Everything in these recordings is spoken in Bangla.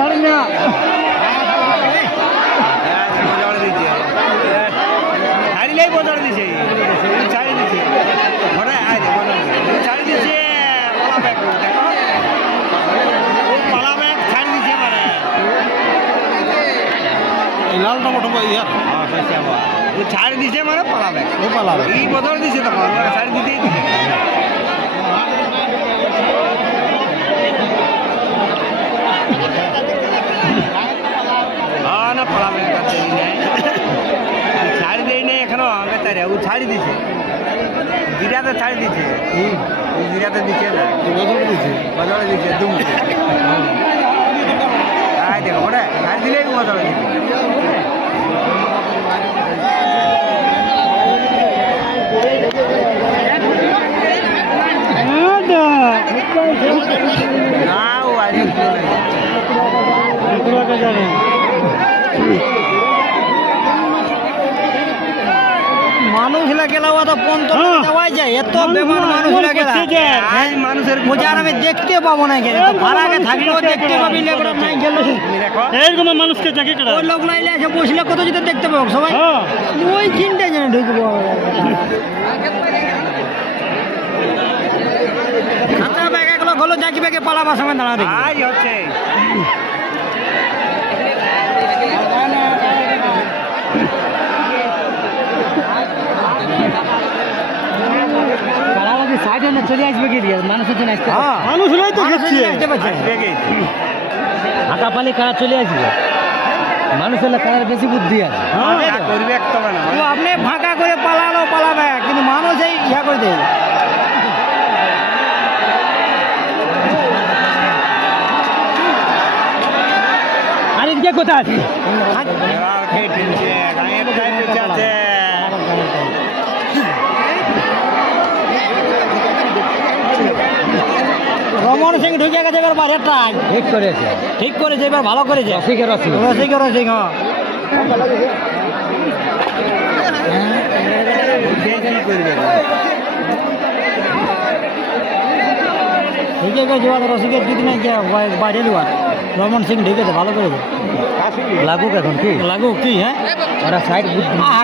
ছাড়ি না ছাড়িলেই বদল দিছে ছাড়ি দিছে ঘরে ছাড়ি দিছে পালা ব্যাগ ছাড়ি দিছে মানে লালটা মোটা ইয়ার ছাড়ি দিছে মানে পালা ব্যাগ পালাবে এই বদল দিছে তখন ছাড়ি দিতেই দিছে না পালা ব্যাগ ছাড়ি দেই নাই এখনো বেচারে ও ছাড়ি দিছে জিরাতে ছাড়ি দিছে জিরাতে দিছে না বদলে দিছে দুম দেখো ওটা ছাড়ি দিলেই বদলে দিছে না ও আজ মানুষ লাগেলা তো পন্ত যাওয়াই যায় এত বেমান মানুষ লাগেলা মানুষের বোঝার আমি দেখতে পাবো না গেলে তো ভাড়াকে থাকলেও দেখতে পাবি লেবরা নাই গেল এইরকম মানুষকে দেখে কেডা ওই লোক লাইলে এসে বসলে কত যেতে দেখতে পাবো সবাই ওই চিন্তা জানে ঢুকবো খাতা ব্যাগ এগুলো হলো জাকি ব্যাগে পালাবার সময় দাঁড়া দেখি আজ হচ্ছে পালাবাদি সাইডে না চলে আসবে কি দিয়ে মানুষের জন্য আসতে মানুষ হলেই তো খেচ্ছে আসতে পারছে দেখেই হাঁটা পালি কারা চলে আসবে মানুষ হলে কারার বেশি বুদ্ধি আছে করবে একটা না তো আপনি ফাঁকা করে পালালো পালাবে কিন্তু মানুষ এই ইয়া করে দেয় আরেকটা কোথা আছে রমন সিং ঢুকে গেছে এবার বাজারটাই ঠিক করেছে এবার ভালো করেছে রসিক হ্যাঁ ঢুকে গেছে রসিকের যদি নাই বাইরে দেওয়া রমন সিং ঢুকেছে ভালো করেছে লাগুক এখন কি লাগুক কি হ্যাঁ ওরা সাইড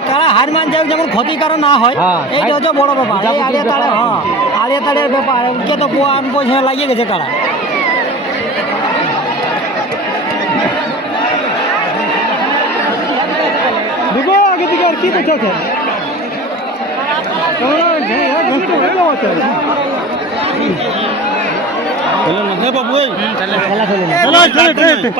কারা হার মান যাও যেমন ক্ষতিকারক না হয় এইটা হচ্ছে বড় ব্যাপার এই আড়িয়া তাড়ে হ্যাঁ আড়িয়া তাড়ের ব্যাপার কে তো পয়সা লাগিয়ে গেছে কারা দেখো আগে দিকে আর কি দেখছে খেলা চলে